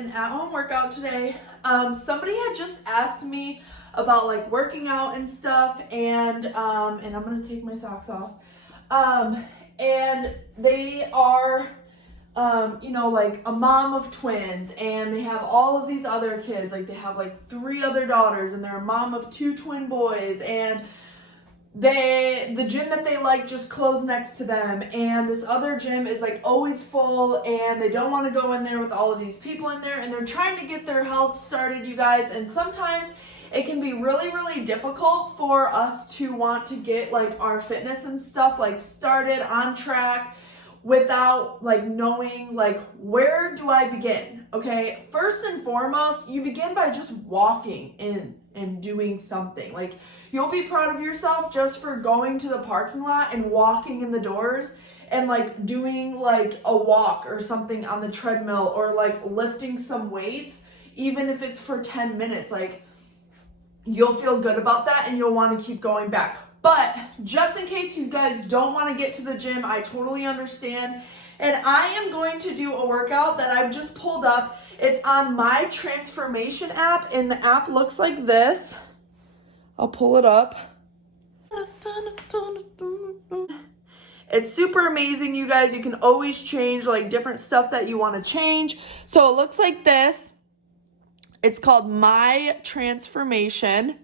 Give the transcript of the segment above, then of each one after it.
an at-home workout today. Somebody had just asked me about like working out and stuff, and I'm gonna take my socks off. And they are, like a mom of twins, and they have all of these other kids. Like they have like 3 other daughters, and they're a mom of 2 twin boys, and the gym that they like just closed next to them, and this other gym is like always full, and they don't want to go in there with all of these people in there, and they're trying to get their health started, you guys. And sometimes it can be really difficult for us to want to get like our fitness and stuff like started on track without like knowing like where do I begin. Okay, first and foremost, you begin by just walking in and doing something. Like, you'll be proud of yourself just for going to the parking lot and walking in the doors and like doing like a walk or something on the treadmill, or like lifting some weights, even if it's for 10 minutes. Like, you'll feel good about that and you'll want to keep going back. But just in case you guys don't want to get to the gym, I totally understand. And I am going to do a workout that I've just pulled up. It's on my transformation app, and the app looks like this. I'll pull it up. It's super amazing, you guys. You can always change like different stuff that you want to change. So it looks like this. It's called My Transformation,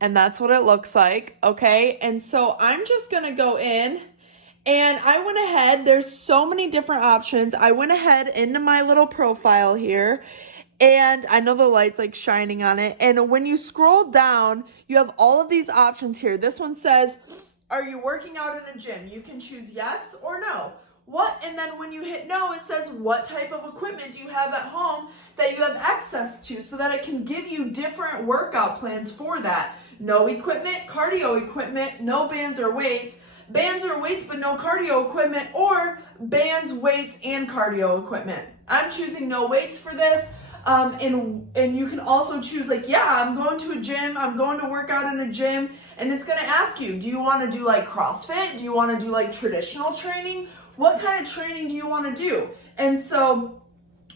and that's what it looks like, okay? And so I'm just gonna go in, and I went ahead, there's so many different options. I went ahead into my little profile here, and I know the light's like shining on it. And when you scroll down, you have all of these options here. This one says, are you working out in a gym? You can choose yes or no. And then when you hit no, it says what type of equipment do you have at home that you have access to, so that it can give you different workout plans for that. No equipment, cardio equipment, no bands or weights but no cardio equipment, or bands, weights, and cardio equipment. I'm choosing no weights for this. And you can also choose like, yeah, I'm going to a gym, I'm going to work out in a gym, and it's gonna ask you, do you wanna do like CrossFit? Do you wanna do like traditional training? What kind of training do you wanna do? And so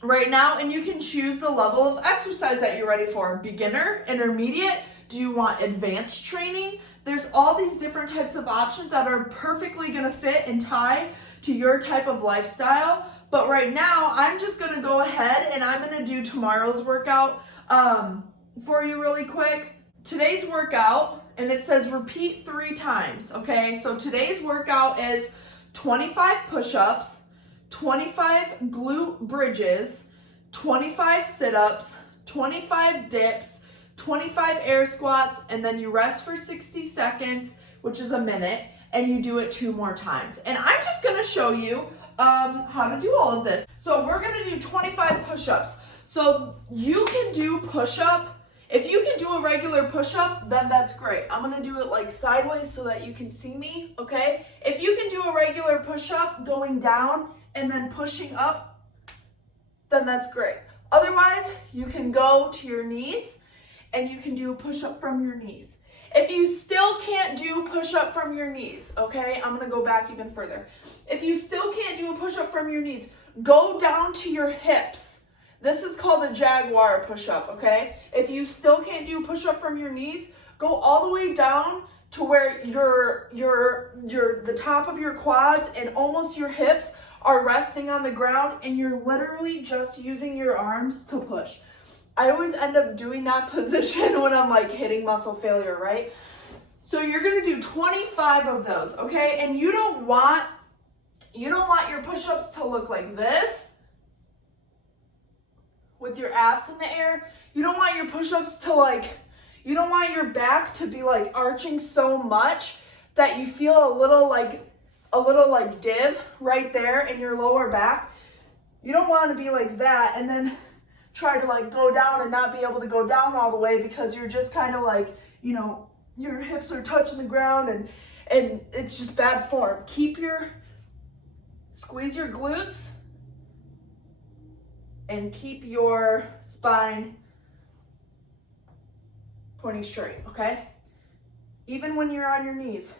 right now, and you can choose the level of exercise that you're ready for. Beginner, intermediate, do you want advanced training? There's all these different types of options that are perfectly gonna fit and tie to your type of lifestyle. But right now, I'm just gonna go ahead and I'm gonna do tomorrow's workout for you really quick. Today's workout, and it says repeat 3 times, okay? So today's workout is 25 push-ups, 25 glute bridges, 25 sit-ups, 25 dips, 25 air squats, and then you rest for 60 seconds, which is a minute, and you do it 2 more times. And I'm just gonna show you how to do all of this. So we're gonna do 25 push-ups. So you can do push-up. If you can do a regular push-up, then that's great. I'm gonna do it like sideways so that you can see me, okay? If you can do a regular push-up going down and then pushing up, then that's great. Otherwise, you can go to your knees and you can do a push-up from your knees. If you still can't do push-up from your knees, okay, I'm gonna go back even further. If you still can't do a push-up from your knees, go down to your hips. This is called a jaguar push-up, okay? If you still can't do a push-up from your knees, go all the way down to where the top of your quads and almost your hips are resting on the ground, and you're literally just using your arms to push. I always end up doing that position when I'm like hitting muscle failure, right? So you're gonna do 25 of those, okay? And you don't want your push-ups to look like this with your ass in the air. You don't want your push-ups to you don't want your back to be like arching so much that you feel a little like div right there in your lower back. You don't want to be like that and then try to like go down and not be able to go down all the way, because you're just kind of like, your hips are touching the ground and it's just bad form. Squeeze your glutes and keep your spine pointing straight, okay? Even when you're on your knees,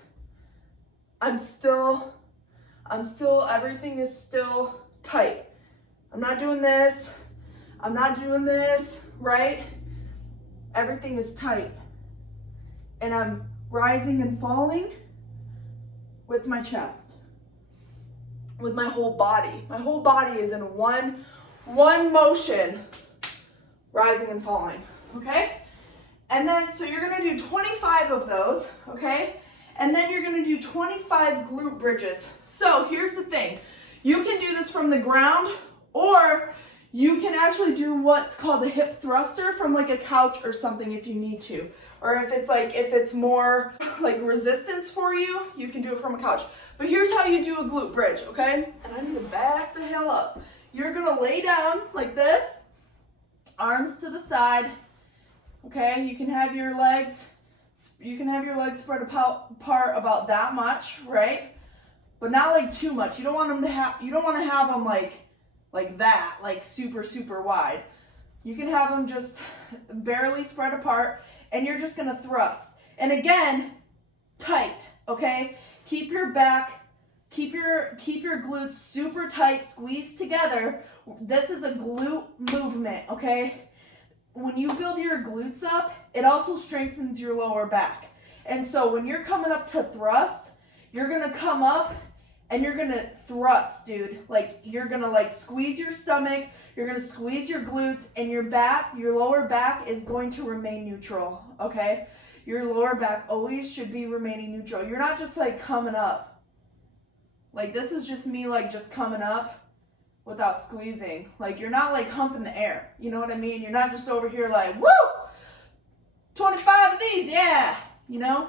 everything is still tight. I'm not doing this. I'm not doing this, right? Everything is tight. And I'm rising and falling with my chest, with my whole body. My whole body is in one motion, rising and falling, okay? And then, so you're gonna do 25 of those, okay? And then you're gonna do 25 glute bridges. So here's the thing. You can do this from the ground, or you can actually do what's called a hip thruster from like a couch or something if you need to. Or if it's more like resistance for you, you can do it from a couch. But here's how you do a glute bridge, okay? And I need to back the hell up. You're gonna lay down like this, arms to the side, okay? You can have your legs spread apart about that much, right? But not like too much. You don't want to have them like that, like super, super wide. You can have them just barely spread apart, and you're just gonna thrust. And again, tight, okay? Keep your back, keep your glutes super tight, squeeze together. This is a glute movement, okay? When you build your glutes up, it also strengthens your lower back. And so when you're coming up to thrust, you're gonna come up and you're gonna thrust, dude. Like, you're gonna like squeeze your stomach, you're gonna squeeze your glutes, and your lower back is going to remain neutral, okay? Your lower back always should be remaining neutral. You're not just like coming up. Like, this is just me like just coming up without squeezing. Like, you're not like humping the air. You know what I mean? You're not just over here like, woo! 25 of these, yeah! You know?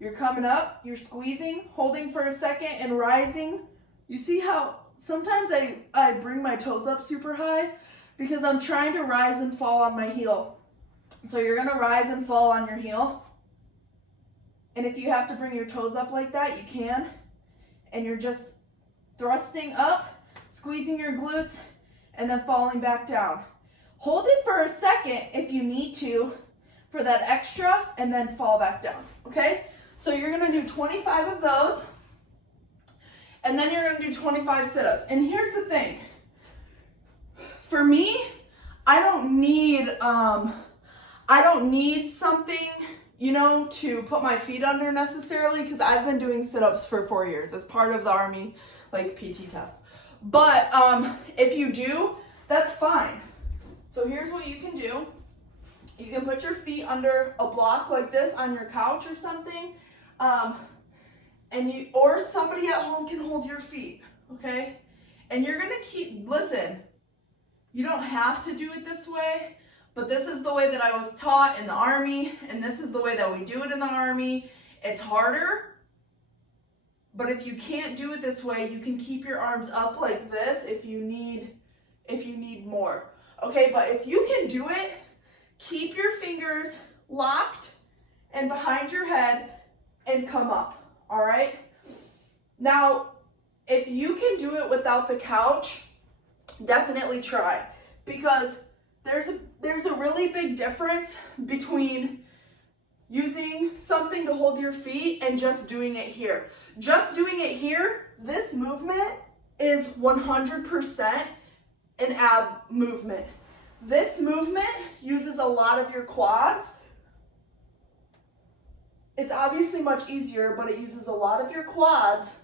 You're coming up, you're squeezing, holding for a second, and rising. You see how sometimes I bring my toes up super high? Because I'm trying to rise and fall on my heel. So you're gonna rise and fall on your heel. And if you have to bring your toes up like that, you can. And you're just thrusting up, squeezing your glutes, and then falling back down. Hold it for a second if you need to for that extra, and then fall back down, okay? So you're gonna do 25 of those, and then you're gonna do 25 sit-ups. And here's the thing. For me, I don't need something, you know, to put my feet under necessarily, because I've been doing sit-ups for 4 years as part of the Army, like, PT test. But if you do, that's fine. So here's what you can do. You can put your feet under a block like this on your couch or something, or somebody at home can hold your feet, okay? And you're gonna listen, you don't have to do it this way, but this is the way that I was taught in the Army, and this is the way that we do it in the Army. It's harder, but if you can't do it this way, you can keep your arms up like this if you need more, okay? But if you can do it, keep your fingers locked and behind your head and come up, all right? Now, if you can do it without the couch, definitely try, because there's a really big difference between using something to hold your feet and just doing it here. Just doing it here, this movement is 100% an ab movement. This movement uses a lot of your quads. It's obviously much easier, but it uses a lot of your quads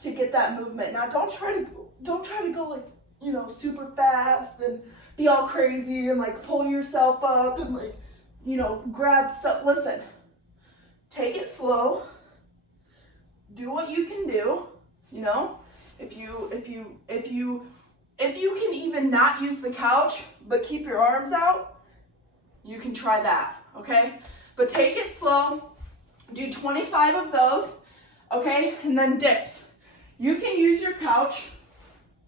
to get that movement. Now, don't try to go like, you know, super fast and be all crazy and like pull yourself up and like, you know, grab stuff. Listen, take it slow. Do what you can do, you know? If you can even not use the couch, but keep your arms out, you can try that, okay? But take it slow, do 25 of those, okay? And then dips. You can use your couch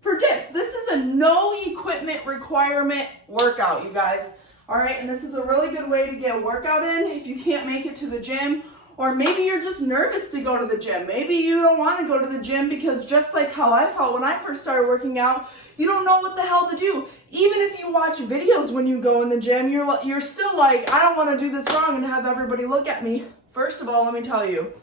for dips. This is a no equipment requirement workout, you guys, all right? And this is a really good way to get a workout in if you can't make it to the gym, or maybe you're just nervous to go to the gym. Maybe you don't want to go to the gym because just like how I felt when I first started working out, you don't know what the hell to do. Even if you watch videos when you go in the gym, you're still like, I don't want to do this wrong and have everybody look at me. First of all, let me tell you,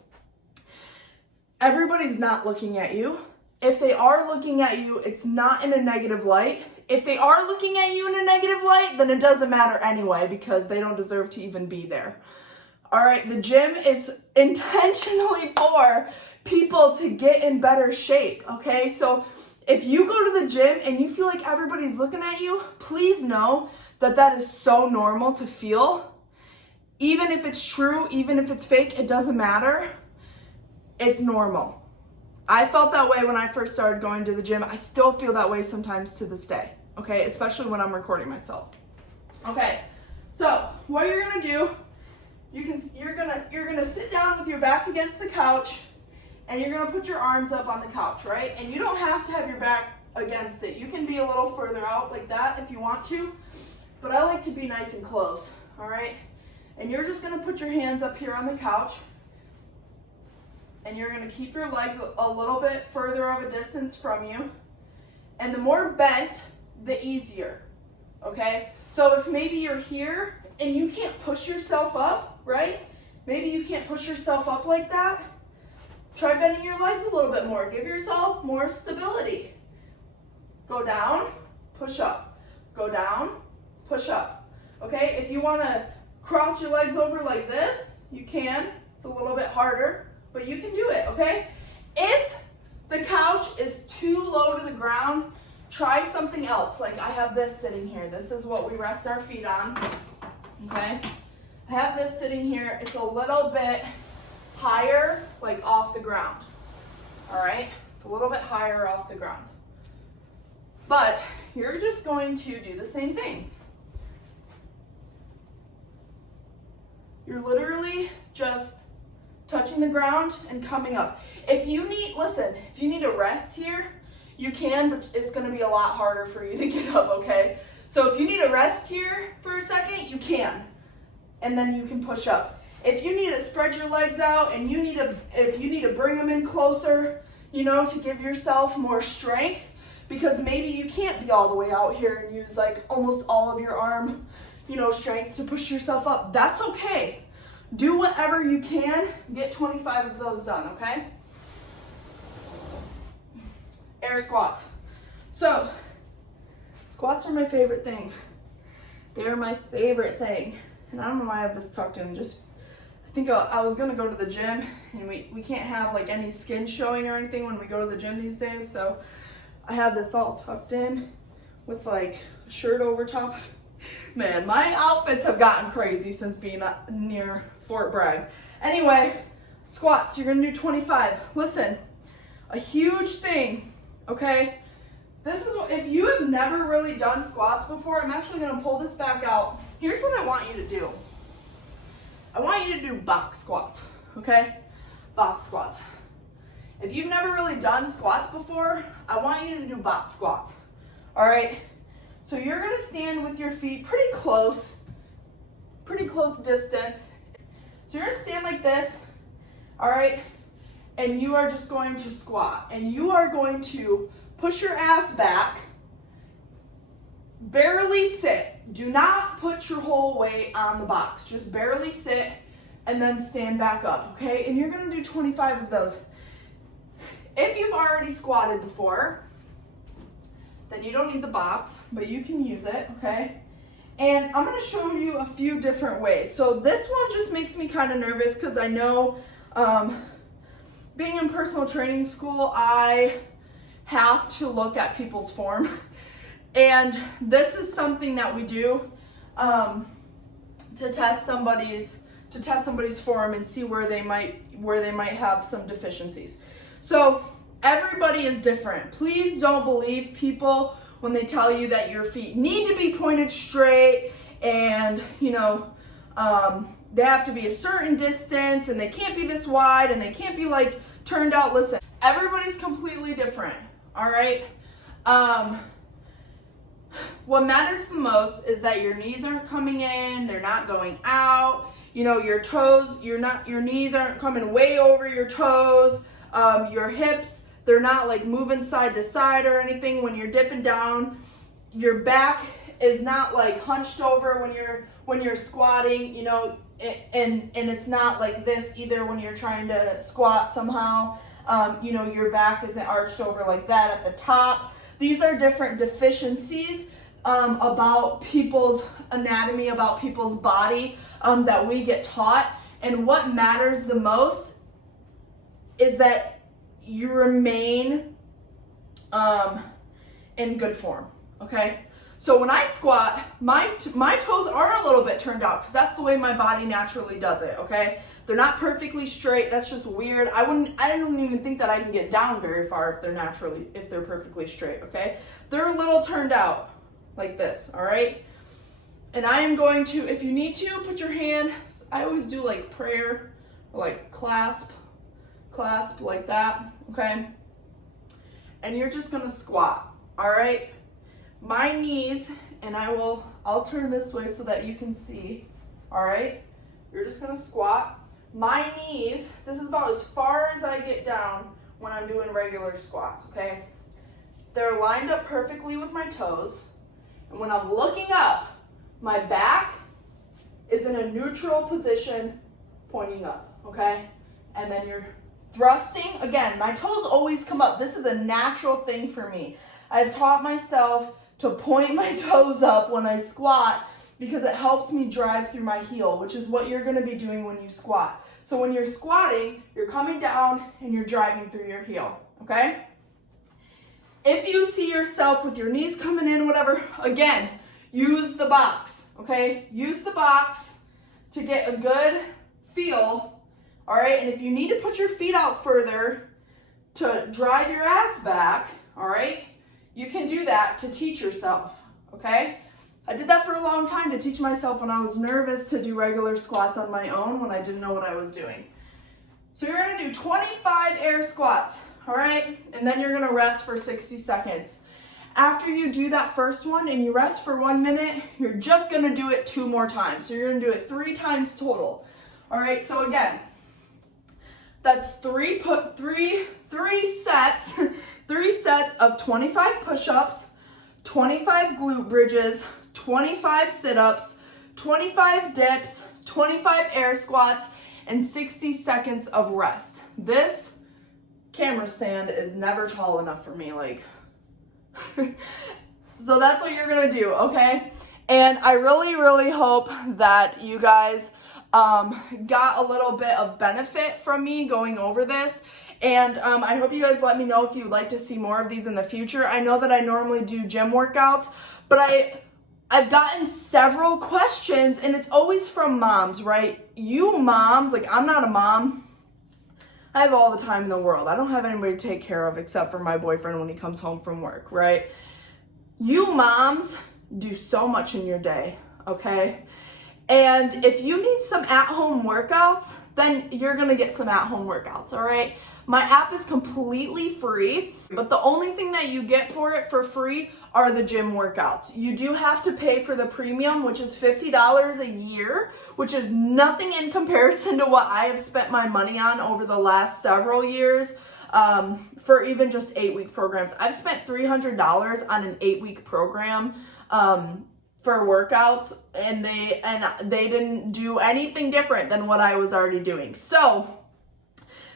everybody's not looking at you. if they are looking at you, it's not in a negative light. If they are looking at you in a negative light, then it doesn't matter anyway because they don't deserve to even be there. All right, the gym is intentionally for people to get in better shape, okay? So if you go to the gym and you feel like everybody's looking at you, please know that that is so normal to feel. Even if it's true, even if it's fake, it doesn't matter. It's normal. I felt that way when I first started going to the gym. I still feel that way sometimes to this day, okay? Especially when I'm recording myself. Okay, so what you're gonna do, you're gonna sit down with your back against the couch, and you're gonna put your arms up on the couch, right? And you don't have to have your back against it. You can be a little further out like that if you want to, but I like to be nice and close, all right? And you're just gonna put your hands up here on the couch, and you're gonna keep your legs a little bit further of a distance from you. And the more bent, the easier, okay? So if maybe you're here and you can't push yourself up, right? Maybe you can't push yourself up like that. Try bending your legs a little bit more. Give yourself more stability. Go down, push up. Go down, push up. Okay, if you wanna cross your legs over like this, you can. It's a little bit harder, but you can do it, okay? If the couch is too low to the ground, try something else. Like I have this sitting here. This is what we rest our feet on, okay? I have this sitting here. It's a little bit higher, like off the ground, all right? It's a little bit higher off the ground. But you're just going to do the same thing. You're literally just touching the ground and coming up. If you need a rest here, you can, but it's gonna be a lot harder for you to get up, okay? So if you need a rest here for a second, you can, and then you can push up. If you need to spread your legs out and if you need to bring them in closer, you know, to give yourself more strength, because maybe you can't be all the way out here and use like almost all of your arm, you know, strength to push yourself up. That's okay. Do whatever you can. Get 25 of those done, okay? Air squats. So, squats are my favorite thing. They're my favorite thing. And I don't know why I have this tucked in. I think I was gonna go to the gym, and we can't have like any skin showing or anything when we go to the gym these days. So I have this all tucked in with like a shirt over top. Man, my outfits have gotten crazy since being near Fort Bragg. Anyway, squats, you're gonna do 25. Listen, a huge thing, okay? This is what, if you have never really done squats before, I'm actually gonna pull this back out. Here's what I want you to do. I want you to do box squats, okay? Box squats. If you've never really done squats before, I want you to do box squats, all right? So you're gonna stand with your feet pretty close distance. So you're gonna stand like this, all right? And you are just going to squat. And you are going to push your ass back, barely sit. Do not put your whole weight on the box. Just barely sit and then stand back up, okay? And you're gonna do 25 of those. If you've already squatted before, then you don't need the box, but you can use it, okay? And I'm gonna show you a few different ways. So this one just makes me kind of nervous because I know being in personal training school, I have to look at people's form. And this is something that we do to test somebody's form and see where they might have some deficiencies. So everybody is different. Please don't believe people when they tell you that your feet need to be pointed straight and, you know, they have to be a certain distance and they can't be this wide and they can't be like turned out. Listen, everybody's completely different, all right? What matters the most is that your knees aren't coming in, they're not going out, you know, your toes, your knees aren't coming way over your toes, your hips, they're not like moving side to side or anything when you're dipping down. Your back is not like hunched over when you're squatting, you know, and it's not like this either when you're trying to squat somehow. You know, your back isn't arched over like that at the top. These are different deficiencies about people's anatomy, about people's body that we get taught. And what matters the most is that you remain in good form, okay? So when I squat, my toes are a little bit turned out because that's the way my body naturally does it, okay? They're not perfectly straight. That's just weird. I don't even think that I can get down very far if they're perfectly straight, okay? They're a little turned out like this, all right? And I am going to, if you need to, put your hand, I always do like prayer, or like clasp like that, okay? And you're just gonna squat, all right? My knees, and I'll turn this way so that you can see, all right? You're just gonna squat. My knees, this is about as far as I get down when I'm doing regular squats, okay? They're lined up perfectly with my toes. And when I'm looking up, my back is in a neutral position pointing up, okay? And then you're thrusting. Again, my toes always come up. This is a natural thing for me. I've taught myself to point my toes up when I squat because it helps me drive through my heel, which is what you're gonna be doing when you squat. So when you're squatting, you're coming down and you're driving through your heel, okay? If you see yourself with your knees coming in, whatever, again, use the box, okay? Use the box to get a good feel, all right? And if you need to put your feet out further to drive your ass back, all right? You can do that to teach yourself, okay? I did that for a long time to teach myself when I was nervous to do regular squats on my own when I didn't know what I was doing. So you're gonna do 25 air squats, all right? And then you're gonna rest for 60 seconds. After you do that first one and you rest for 1 minute, you're just gonna do it 2 more times. So you're gonna do it 3 times total. All right, so again, that's three sets, 3 sets of 25 push-ups, 25 glute bridges, 25 sit-ups, 25 dips, 25 air squats, and 60 seconds of rest. This camera stand is never tall enough for me, like, so that's what you're gonna do, okay? And I really, really hope that you guys got a little bit of benefit from me going over this. And I hope you guys let me know if you'd like to see more of these in the future. I know that I normally do gym workouts, but I've gotten several questions, and it's always from moms, right? You moms, like, I'm not a mom. I have all the time in the world. I don't have anybody to take care of except for my boyfriend when he comes home from work, right? You moms do so much in your day, okay? And if you need some at-home workouts, then you're gonna get some at-home workouts, all right? My app is completely free, but the only thing that you get for it for free are the gym workouts. You do have to pay for the premium, which is $50 a year, which is nothing in comparison to what I have spent my money on over the last several years for even just 8-week programs. I've spent $300 on an 8-week program for workouts, and they didn't do anything different than what I was already doing. So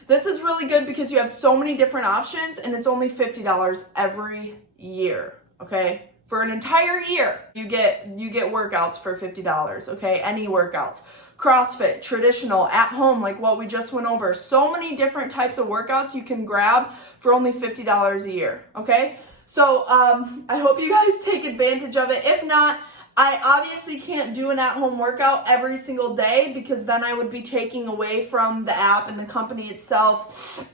this is really good because you have so many different options, and it's only $50 every year, okay? For an entire year, you get workouts for $50, okay? Any workouts. CrossFit, traditional, at home, like what we just went over. So many different types of workouts you can grab for only $50 a year, okay? So I hope you guys take advantage of it. If not, I obviously can't do an at-home workout every single day because then I would be taking away from the app and the company itself.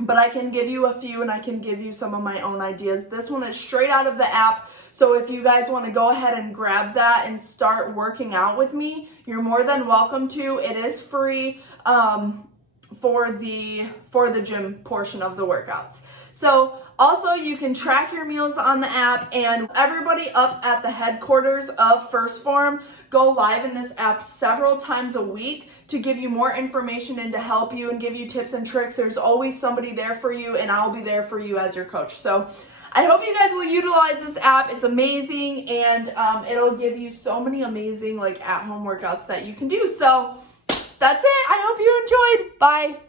But I can give you a few, and I can give you some of my own ideas. This one is straight out of the app. So if you guys want to go ahead and grab that and start working out with me, you're more than welcome to. It is free for the gym portion of the workouts. So also, you can track your meals on the app, and everybody up at the headquarters of First Form go live in this app several times a week to give you more information and to help you and give you tips and tricks. There's always somebody there for you, and I'll be there for you as your coach. So I hope you guys will utilize this app. It's amazing, and it'll give you so many amazing like at-home workouts that you can do. So that's it. I hope you enjoyed. Bye.